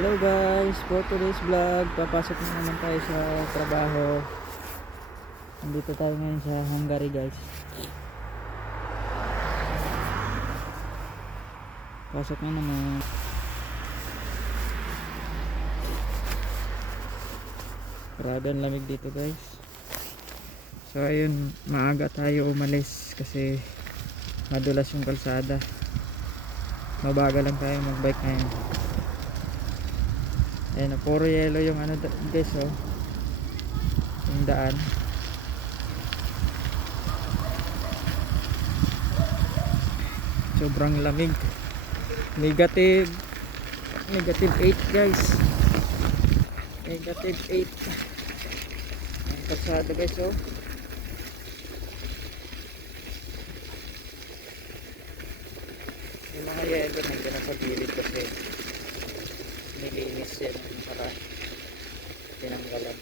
Hello guys, for today's vlog, papasok na naman tayo sa trabaho. Nandito tayo ngayon sa Hungary guys. Pasok na naman. Grabe ang lamig dito guys. So ayun, maaga tayo umalis kasi madulas yung kalsada. Mabagal lang tayo magbike ngayon. Ayan, puro yelo yung ano guys, oh, yung daan. Sobrang lamig. Negative 8 guys. Negative 8 ang kalsada guys, oh. Yung mga yelo nandiyan na sa gilid kasi nilinis yan para tinanggalan.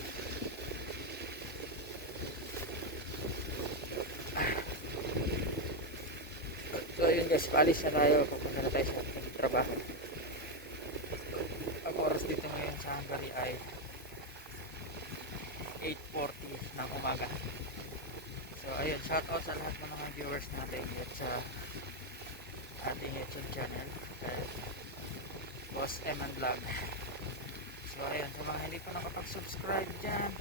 So yun guys, paalis na tayo, papunta na tayo sa ating trabaho. Ang oras dito ngayon sa Hungary ay 8:40 ng umaga. So ayun, shout out sa lahat ng mga viewers natin at sa ating YouTube channel kay Boss M and Vlog. So ayun, sa mga hindi pa nakapag-subscribe dyan,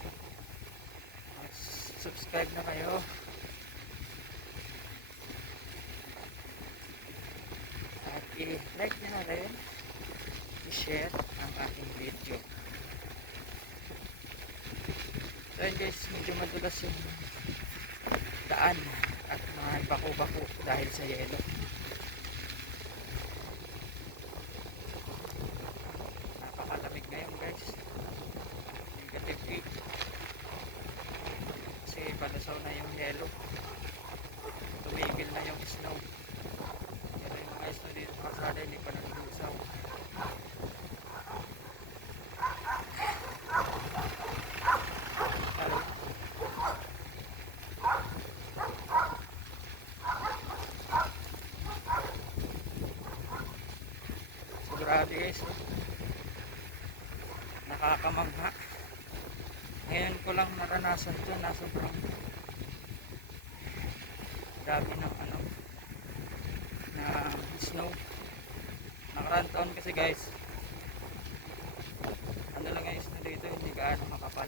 subscribe na kayo. At i-like nyo na rin, i-share ang ating video. So ayun guys, medyo madulas yung daan at mga bako-bako dahil sa yelo. Napakalamig ngayon guys, negative 8 kasi palasaw na yung yelo, tumigil na yung snow. Pero yung mga snow dito kasada hindi pa naglusaw. Grabe guys, oh. Nakakamangha. Ngayon ko lang naranasan ito na sobrang dami ng ano na snow. Nakaraan taon kasi guys, ano lang yung snow dito, hindi gaano makapal.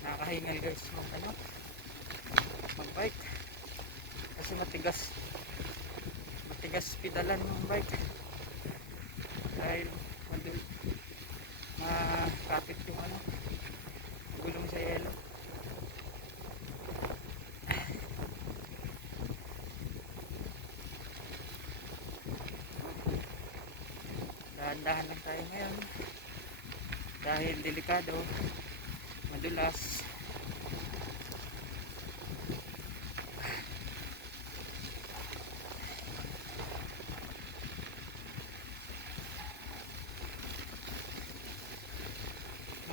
Nakakahingal guys mag-bike kasi matigas pedalan ng bike dahil makapit yung ano, gulong sa yelo. Dahan-dahan lang tayo ngayon dahil delikado, madulas.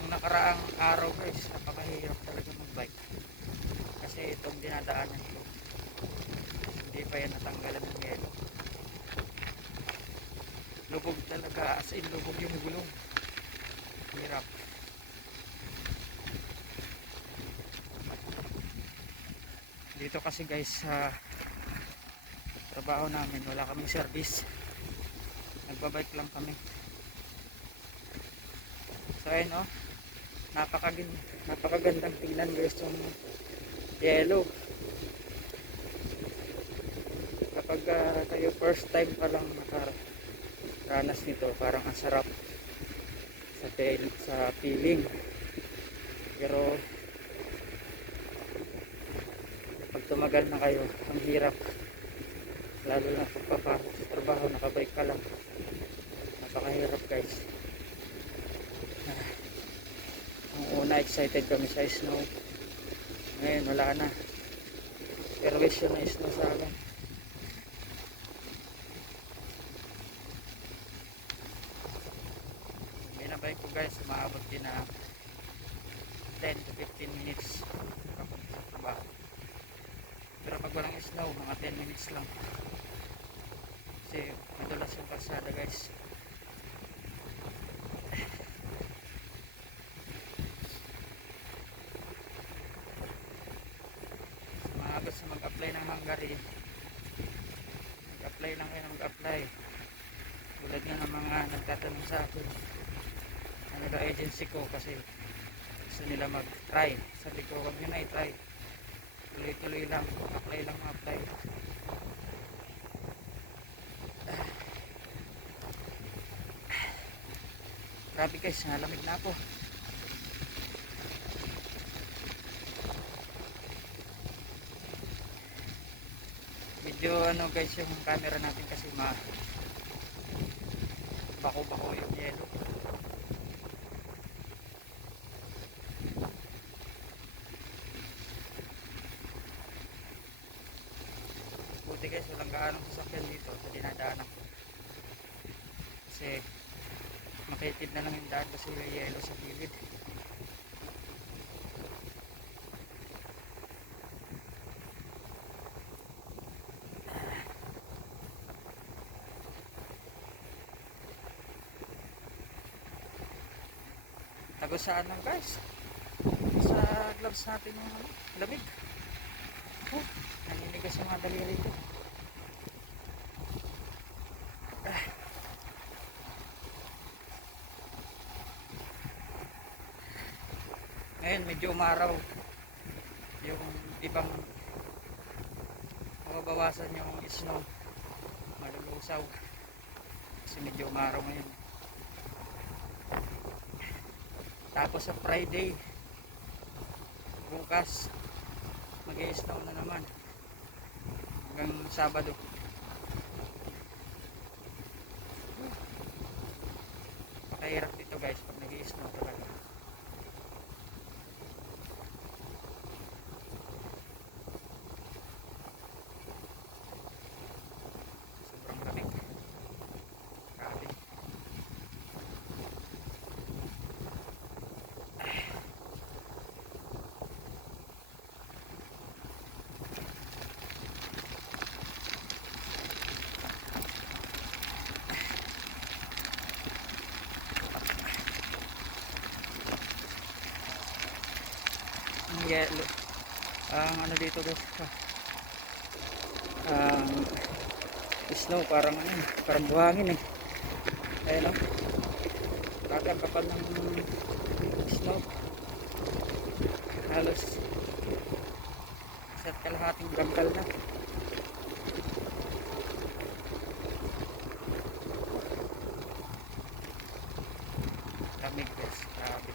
Nakaraang araw guys, napakahirap talaga magbike kasi itong dinadaanan ko hindi pa yan natanggalan ng yelo. Lubog talaga, as in lubog yung gulong, hirap. Dito kasi guys sa trabaho namin wala kaming service, nagbabike lang kami. So ayun, oh, napakagandang tingnan guys yung yellow. Kapag kayo first time pa lang nakaranas nito, parang ang sarap sa feeling, pero pag tumagal na kayo, ang hirap, lalo na pagpapasok sa trabaho, nakabike ka lang, napakahirap guys. Nung una excited kami sa snow, ngayon wala na, perwisyo na snow sa akin. Binabike ko guys, maabot din na 10 to 15 minutes papunta sa trabaho. Pero pag walang snow, mga 10 minutes lang kasi kalsada guys. Sa mga gusto mag-apply ng Hungary, mag-apply lang kayo, mag-apply. Tulad nga ng mga nagtatanong sa akin, ano daw agency ko, kasi gusto nila mag-try. Sabi ko, huwag nyo na i-try, tuloy-tuloy lang, apply lang, apply. Grabe guys, nalamig na ako. Medyo ano guys, yung camera natin kasi bako-bako yung yelo. Buti guys, walang gaanong sasakyan dito sa dinadaanan ko. Kasi makitid na lang yung daan kasi may yelo sa gilid. Tago saan lang guys, sa gloves natin yung lamig. Naninigas yung mga daliri ko. Ngayon medyo umaraw, yung ibang mababawasan yung snow, malulusaw kasi medyo umaraw ngayon. Tapos sa Friday bukas mag-i-snow na naman hanggang Sabado. Pakahirap dito guys pag nag-i-snow talaga. Sobrang lamig. Grabe. Yellow ang ano dito guys, snow parang ano, parang buhangin eh. Ayun o, ang kapal ng snow, halos isa't kalahating bangkal na. Lamig guys, grabe.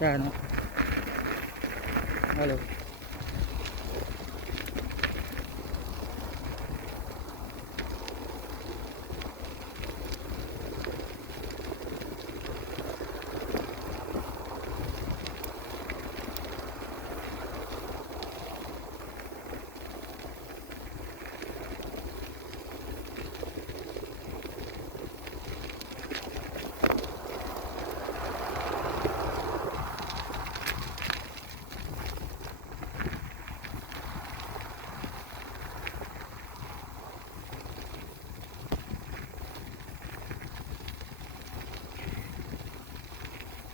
Chano. Halo.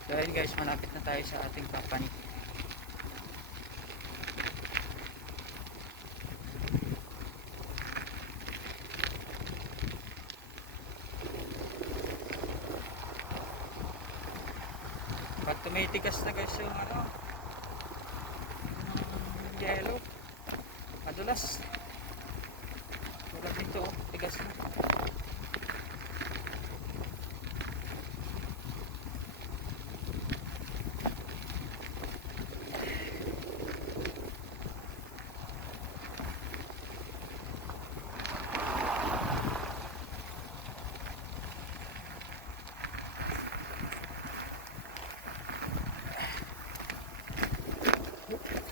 So ayun guys, malapit na tayo sa ating company. Pag tumitigas na guys yung ano, yellow, madulas. Tulad nito, oh, tigas na.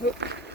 Huh.